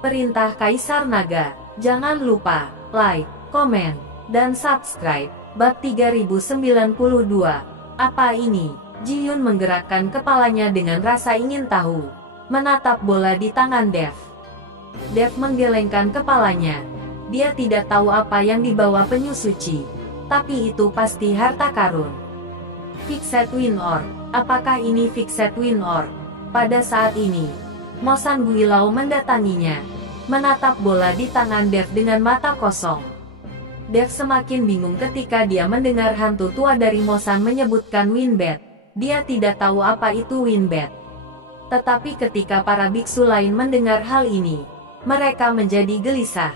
Perintah Kaisar Naga. Jangan lupa like, komen, dan subscribe. Bab 3092. Apa ini? Ji Yun menggerakkan kepalanya dengan rasa ingin tahu. Menatap bola di tangan Dev. Dev menggelengkan kepalanya. Dia tidak tahu apa yang dibawa penyu suci. Tapi itu pasti harta karun. Fixed Wind Orb. Apakah ini Fixed Wind Orb? Pada saat ini, Mo San Guilau mendatanginya. Menatap bola di tangan Dev dengan mata kosong. Dev semakin bingung ketika dia mendengar hantu tua dari Mo San menyebutkan Winbet. Dia tidak tahu apa itu Winbet. Tetapi ketika para biksu lain mendengar hal ini, mereka menjadi gelisah.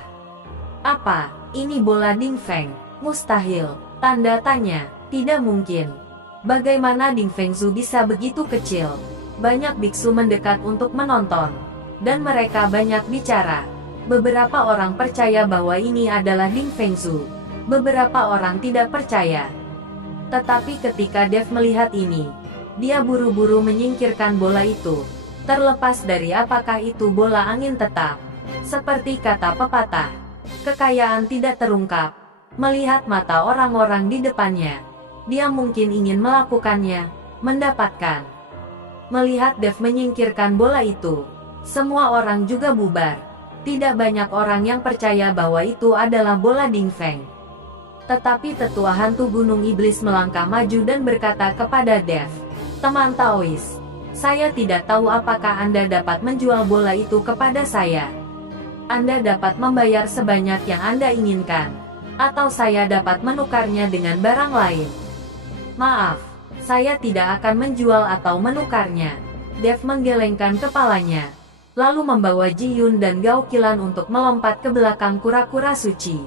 Apa? Ini bola Ding Feng? Mustahil. Tanda tanya. Tidak mungkin. Bagaimana Ding Feng Zhu bisa begitu kecil? Banyak biksu mendekat untuk menonton. Dan mereka banyak bicara. Beberapa orang percaya bahwa ini adalah Ding Feng Zhu. Beberapa orang tidak percaya. Tetapi ketika Dev melihat ini, dia buru-buru menyingkirkan bola itu. Terlepas dari apakah itu bola angin tetap. Seperti kata pepatah, kekayaan tidak terungkap. Melihat mata orang-orang di depannya, dia mungkin ingin melakukannya, mendapatkan. Melihat Dev menyingkirkan bola itu, semua orang juga bubar. Tidak banyak orang yang percaya bahwa itu adalah bola Ding Feng. Tetapi tetua hantu gunung iblis melangkah maju dan berkata kepada Dev, "Teman Taois, saya tidak tahu apakah Anda dapat menjual bola itu kepada saya. Anda dapat membayar sebanyak yang Anda inginkan, atau saya dapat menukarnya dengan barang lain." "Maaf, saya tidak akan menjual atau menukarnya." Dev menggelengkan kepalanya, lalu membawa Ji Yun dan Gao Qilan untuk melompat ke belakang kura-kura suci.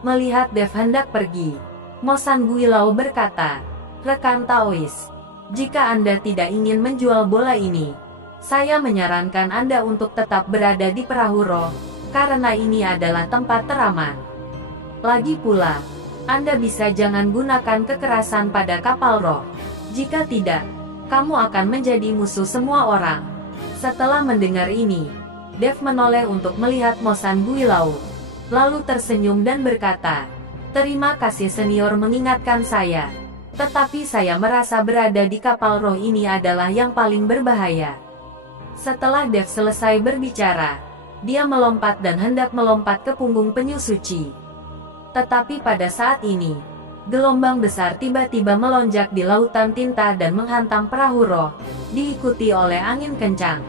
Melihat Dev hendak pergi, Mo San Guilau berkata, "Rekan Taois, jika Anda tidak ingin menjual bola ini, saya menyarankan Anda untuk tetap berada di perahu roh, karena ini adalah tempat teraman. Lagi pula, Anda bisa jangan gunakan kekerasan pada kapal roh. Jika tidak, kamu akan menjadi musuh semua orang." Setelah mendengar ini, Dev menoleh untuk melihat Mo San Guilau, lalu tersenyum dan berkata, "Terima kasih senior mengingatkan saya. Tetapi saya merasa berada di kapal roh ini adalah yang paling berbahaya." Setelah Dev selesai berbicara, dia melompat dan hendak melompat ke punggung penyu suci. Tetapi pada saat ini, gelombang besar tiba-tiba melonjak di lautan tinta dan menghantam perahu roh, diikuti oleh angin kencang.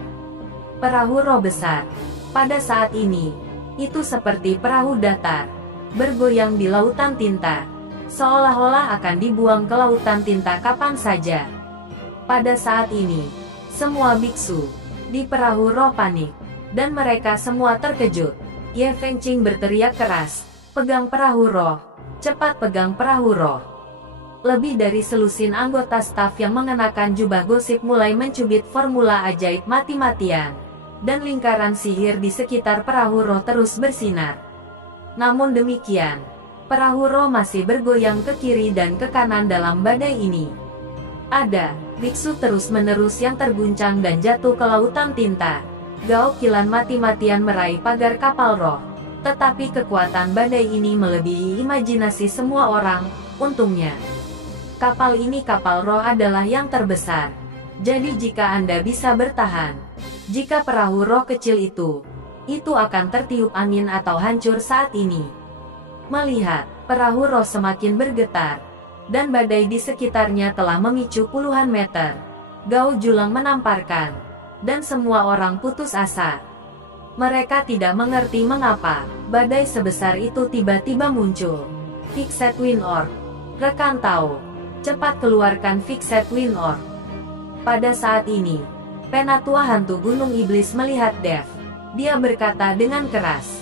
Perahu roh besar, pada saat ini, itu seperti perahu datar, bergoyang di lautan tinta, seolah-olah akan dibuang ke lautan tinta kapan saja. Pada saat ini, semua biksu di perahu roh panik, dan mereka semua terkejut. Ye Fengqing berteriak keras, "Pegang perahu roh! Cepat pegang perahu roh!" Lebih dari selusin anggota staf yang mengenakan jubah gosip mulai mencubit formula ajaib mati-matian, dan lingkaran sihir di sekitar perahu roh terus bersinar. Namun demikian, perahu roh masih bergoyang ke kiri dan ke kanan dalam badai ini. Ada biksu terus-menerus yang terguncang dan jatuh ke lautan tinta. Gao Qilan mati-matian meraih pagar kapal roh. Tetapi kekuatan badai ini melebihi imajinasi semua orang. Untungnya, kapal ini kapal roh adalah yang terbesar. Jadi jika Anda bisa bertahan, jika perahu roh kecil itu akan tertiup angin atau hancur saat ini. Melihat perahu roh semakin bergetar, dan badai di sekitarnya telah memicu puluhan meter, Gao Julang menamparkan, dan semua orang putus asa. Mereka tidak mengerti mengapa badai sebesar itu tiba-tiba muncul. Fixed Wind Orb. Rekan Tao, cepat keluarkan Fixed Wind Orb. Pada saat ini, penatua hantu gunung iblis melihat Dev. Dia berkata dengan keras.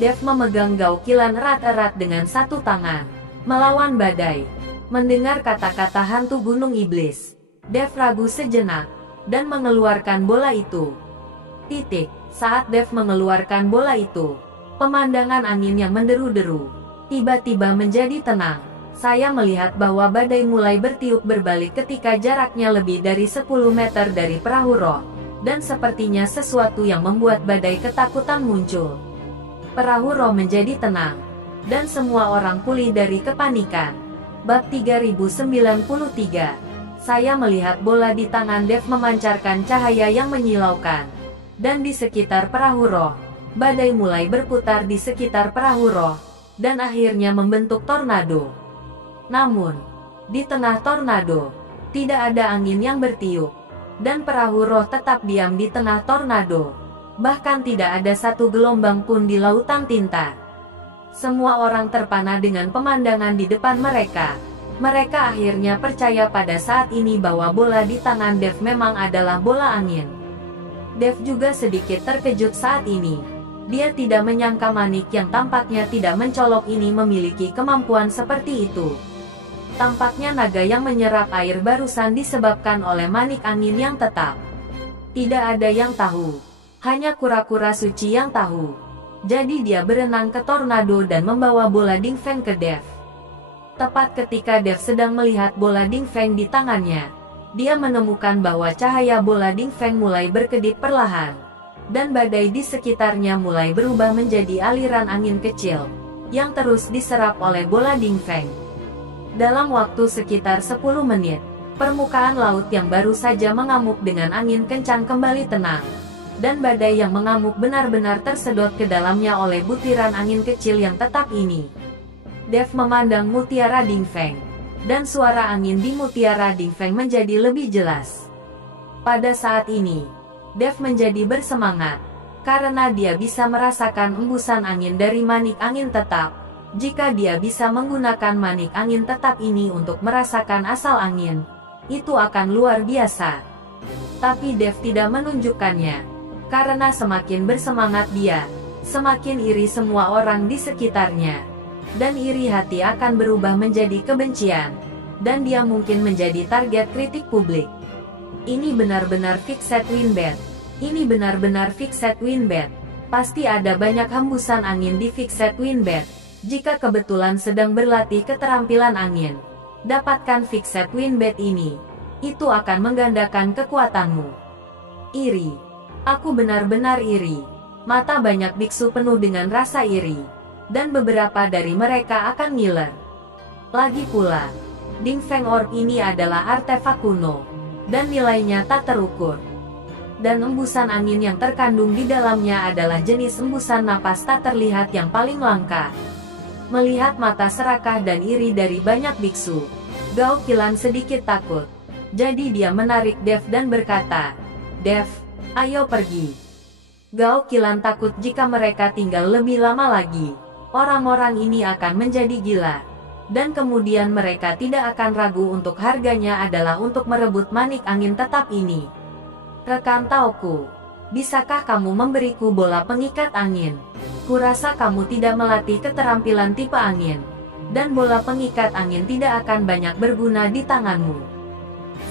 Dev memegang Gao Qilan erat-erat dengan satu tangan, melawan badai. Mendengar kata-kata hantu gunung iblis, Dev ragu sejenak, dan mengeluarkan bola itu. Saat Dev mengeluarkan bola itu, pemandangan angin yang menderu-deru tiba-tiba menjadi tenang. Saya melihat bahwa badai mulai bertiup berbalik ketika jaraknya lebih dari 10 meter dari perahu roh. dan sepertinya sesuatu yang membuat badai ketakutan muncul. Perahu roh menjadi tenang, dan semua orang pulih dari kepanikan. Bab 3093. Saya melihat bola di tangan Dev memancarkan cahaya yang menyilaukan. Dan di sekitar perahu roh, badai mulai berputar di sekitar perahu roh, dan akhirnya membentuk tornado. Namun, di tengah tornado, tidak ada angin yang bertiup, dan perahu roh tetap diam di tengah tornado. Bahkan tidak ada satu gelombang pun di lautan tinta. Semua orang terpana dengan pemandangan di depan mereka. Mereka akhirnya percaya pada saat ini bahwa bola di tangan Dev memang adalah bola angin. Dev juga sedikit terkejut saat ini. Dia tidak menyangka Manik yang tampaknya tidak mencolok ini memiliki kemampuan seperti itu. Tampaknya naga yang menyerap air barusan disebabkan oleh manik angin yang tetap. Tidak ada yang tahu. Hanya kura-kura suci yang tahu. Jadi dia berenang ke tornado dan membawa bola Dingfeng ke Dev. Tepat ketika Dev sedang melihat bola Dingfeng di tangannya, dia menemukan bahwa cahaya bola Dingfeng mulai berkedip perlahan. Dan badai di sekitarnya mulai berubah menjadi aliran angin kecil, yang terus diserap oleh bola Dingfeng. Dalam waktu sekitar 10 menit, permukaan laut yang baru saja mengamuk dengan angin kencang kembali tenang. Dan badai yang mengamuk benar-benar tersedot ke dalamnya oleh butiran angin kecil yang tetap ini. Dev memandang Mutiara Dingfeng, dan suara angin di Mutiara Dingfeng menjadi lebih jelas. Pada saat ini, Dev menjadi bersemangat, karena dia bisa merasakan embusan angin dari manik angin tetap. Jika dia bisa menggunakan manik angin tetap ini untuk merasakan asal angin, itu akan luar biasa. Tapi Dev tidak menunjukkannya, karena semakin bersemangat dia, semakin iri semua orang di sekitarnya. Dan iri hati akan berubah menjadi kebencian, dan dia mungkin menjadi target kritik publik. Ini benar-benar fixed windbed. Ini benar-benar fixed windbed. Pasti ada banyak hembusan angin di fixed windbed. Jika kebetulan sedang berlatih keterampilan angin, dapatkan fixed windbed ini. Itu akan menggandakan kekuatanmu. Iri. Aku benar-benar iri. Mata banyak biksu penuh dengan rasa iri. Dan beberapa dari mereka akan ngiler. Lagi pula, Dingfeng Orb ini adalah artefak kuno. Dan nilainya tak terukur. Dan embusan angin yang terkandung di dalamnya adalah jenis embusan napas tak terlihat yang paling langka. Melihat mata serakah dan iri dari banyak biksu, Gao Qilan sedikit takut. Jadi dia menarik Dev dan berkata, "Dev, ayo pergi." Gao Qilan takut jika mereka tinggal lebih lama lagi, orang-orang ini akan menjadi gila. Dan kemudian mereka tidak akan ragu untuk harganya adalah untuk merebut manik angin tetap ini. "Rekan Taoku, bisakah kamu memberiku bola pengikat angin? Kurasa kamu tidak melatih keterampilan tipe angin, dan bola pengikat angin tidak akan banyak berguna di tanganmu."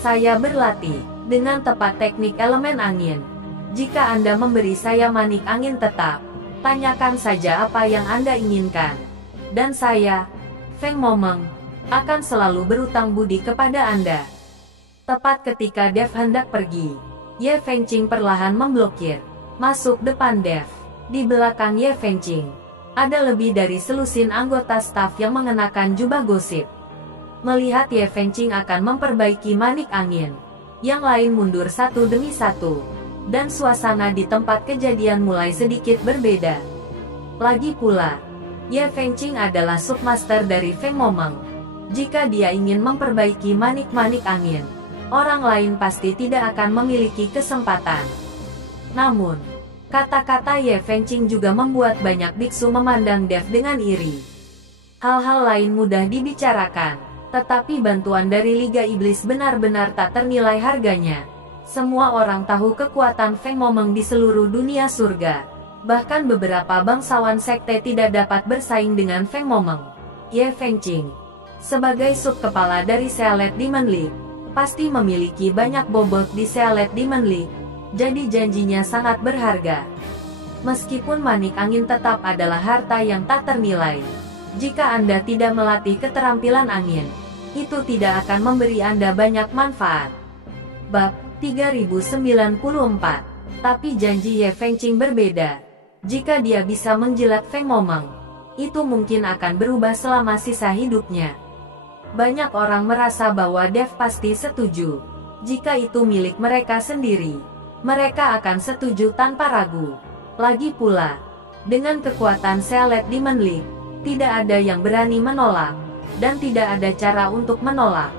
"Saya berlatih dengan tepat teknik elemen angin. Jika Anda memberi saya manik angin tetap, tanyakan saja apa yang Anda inginkan. Dan saya, Feng Momeng, akan selalu berutang budi kepada Anda." Tepat ketika Dev hendak pergi, Ye Fengqing perlahan memblokir, masuk depan Dev. Di belakang Ye Fengqing, ada lebih dari selusin anggota staf yang mengenakan jubah gosip. Melihat Ye Fengqing akan memperbaiki manik angin, yang lain mundur satu demi satu, dan suasana di tempat kejadian mulai sedikit berbeda. Lagi pula, Ye Fengqing adalah submaster dari Feng Momeng. Jika dia ingin memperbaiki manik-manik angin, orang lain pasti tidak akan memiliki kesempatan. Namun, kata-kata Ye Fengqing juga membuat banyak biksu memandang Dev dengan iri. Hal-hal lain mudah dibicarakan, tetapi bantuan dari Liga Iblis benar-benar tak ternilai harganya. Semua orang tahu kekuatan Feng Momeng di seluruh dunia surga. Bahkan beberapa bangsawan sekte tidak dapat bersaing dengan Feng Momeng. Ye Fengqing, sebagai subkepala dari Sealet Demon League, pasti memiliki banyak bobot di Sealet Demon League. Jadi janjinya sangat berharga. Meskipun manik angin tetap adalah harta yang tak ternilai, jika Anda tidak melatih keterampilan angin, itu tidak akan memberi Anda banyak manfaat. Bab 3094. Tapi janji Ye Fengqing berbeda. Jika dia bisa menjilat Feng Momeng, itu mungkin akan berubah selama sisa hidupnya. Banyak orang merasa bahwa Dev pasti setuju. Jika itu milik mereka sendiri, mereka akan setuju tanpa ragu. Lagi pula, dengan kekuatan Sealet Demon League, tidak ada yang berani menolak, dan tidak ada cara untuk menolak.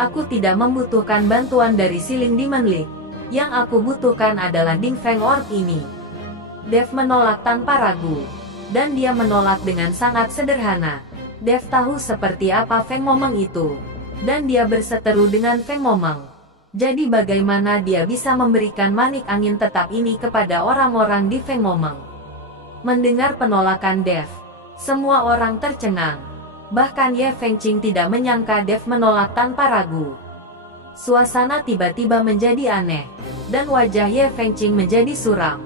Aku tidak membutuhkan bantuan dari Siling Demon League. Yang aku butuhkan adalah Ding Feng Orb ini. Dev menolak tanpa ragu, dan dia menolak dengan sangat sederhana. Dev tahu seperti apa Feng Momeng itu, dan dia berseteru dengan Feng Momeng. Jadi bagaimana dia bisa memberikan manik angin tetap ini kepada orang-orang di Feng Momeng? Mendengar penolakan Dev, semua orang tercengang. Bahkan Ye Fengqing tidak menyangka Dev menolak tanpa ragu. Suasana tiba-tiba menjadi aneh, dan wajah Ye Fengqing menjadi suram.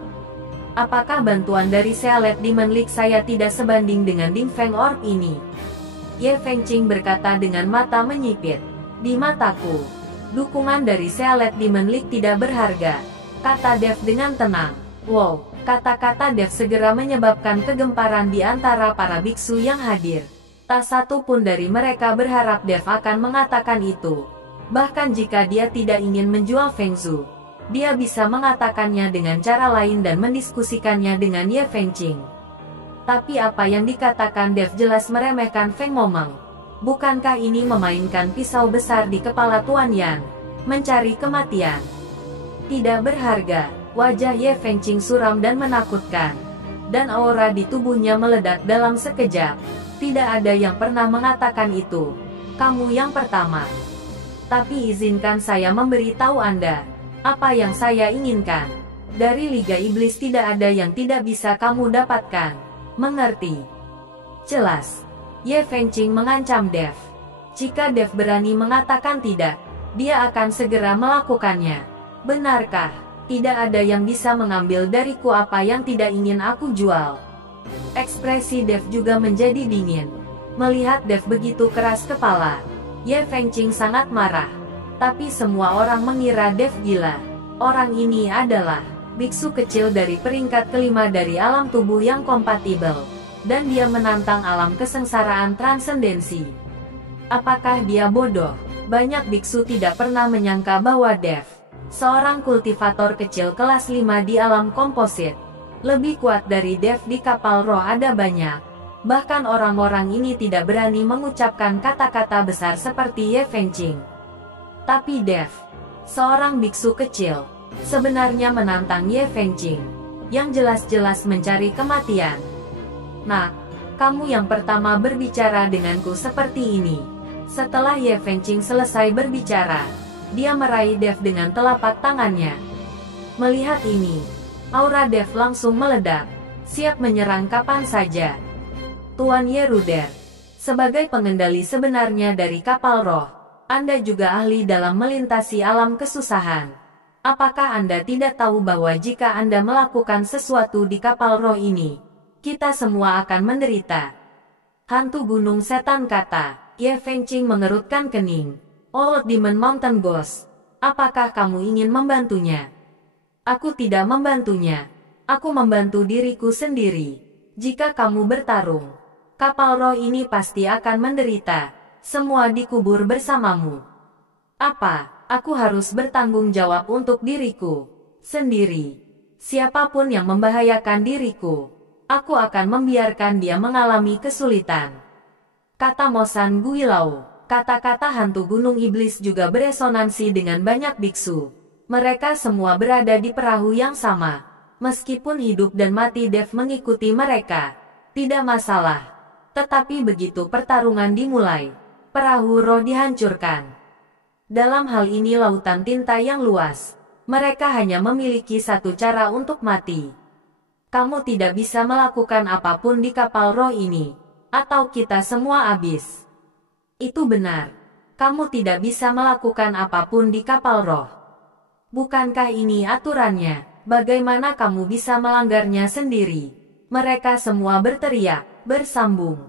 Apakah bantuan dari Sealet Demon League saya tidak sebanding dengan Ding Feng Orb ini? Ye Fengqing berkata dengan mata menyipit. Di mataku, dukungan dari Sealet Demon League tidak berharga, kata Dev dengan tenang. Wow, kata-kata Dev segera menyebabkan kegemparan di antara para biksu yang hadir. Tak satu pun dari mereka berharap Dev akan mengatakan itu. Bahkan jika dia tidak ingin menjual Feng Zhu, dia bisa mengatakannya dengan cara lain dan mendiskusikannya dengan Ye Fengqing. Tapi apa yang dikatakan Dev jelas meremehkan Feng Momeng. Bukankah ini memainkan pisau besar di kepala Tuan Yan, mencari kematian? Tidak berharga. Wajah Ye Fengqing suram dan menakutkan, dan aura di tubuhnya meledak dalam sekejap. Tidak ada yang pernah mengatakan itu. Kamu yang pertama. Tapi izinkan saya memberitahu Anda, apa yang saya inginkan. Dari Liga Iblis tidak ada yang tidak bisa kamu dapatkan. Mengerti? Jelas. Ye Fengqing mengancam Dev. Jika Dev berani mengatakan tidak, dia akan segera melakukannya. Benarkah? Tidak ada yang bisa mengambil dariku apa yang tidak ingin aku jual. Ekspresi Dev juga menjadi dingin. Melihat Dev begitu keras kepala, Ye Fengqing sangat marah. Tapi semua orang mengira Dev gila. Orang ini adalah biksu kecil dari peringkat kelima dari alam tubuh yang kompatibel, dan dia menantang alam kesengsaraan transendensi. Apakah dia bodoh? Banyak biksu tidak pernah menyangka bahwa Dev, seorang kultivator kecil kelas 5 di alam komposit, lebih kuat dari Dev di kapal roh ada banyak. Bahkan orang-orang ini tidak berani mengucapkan kata-kata besar seperti Ye Fengqing. Tapi Dev, seorang biksu kecil, sebenarnya menantang Ye Fengqing, yang jelas-jelas mencari kematian. Nah, kamu yang pertama berbicara denganku seperti ini. Setelah Ye Fengqing selesai berbicara, dia meraih Dev dengan telapak tangannya. Melihat ini, aura Dev langsung meledak, siap menyerang kapan saja. Tuan Ye Ruder, sebagai pengendali sebenarnya dari kapal roh, Anda juga ahli dalam melintasi alam kesusahan. Apakah Anda tidak tahu bahwa jika Anda melakukan sesuatu di kapal roh ini, kita semua akan menderita? Hantu Gunung Setan kata. Ye Fengqing mengerutkan kening. Old Demon Mountain Ghost, apakah kamu ingin membantunya? Aku tidak membantunya. Aku membantu diriku sendiri. Jika kamu bertarung, kapal roh ini pasti akan menderita. Semua dikubur bersamamu. Apa? Aku harus bertanggung jawab untuk diriku sendiri. Siapapun yang membahayakan diriku, aku akan membiarkan dia mengalami kesulitan. Kata Mosan Guilau. Kata-kata hantu gunung iblis juga beresonansi dengan banyak biksu. Mereka semua berada di perahu yang sama. Meskipun hidup dan mati Dev mengikuti mereka, tidak masalah. Tetapi begitu pertarungan dimulai, perahu roh dihancurkan. Dalam hal ini lautan tinta yang luas, mereka hanya memiliki satu cara untuk mati. Kamu tidak bisa melakukan apapun di kapal roh ini, atau kita semua habis. Itu benar. Kamu tidak bisa melakukan apapun di kapal roh. Bukankah ini aturannya? Bagaimana kamu bisa melanggarnya sendiri? Mereka semua berteriak, bersambung.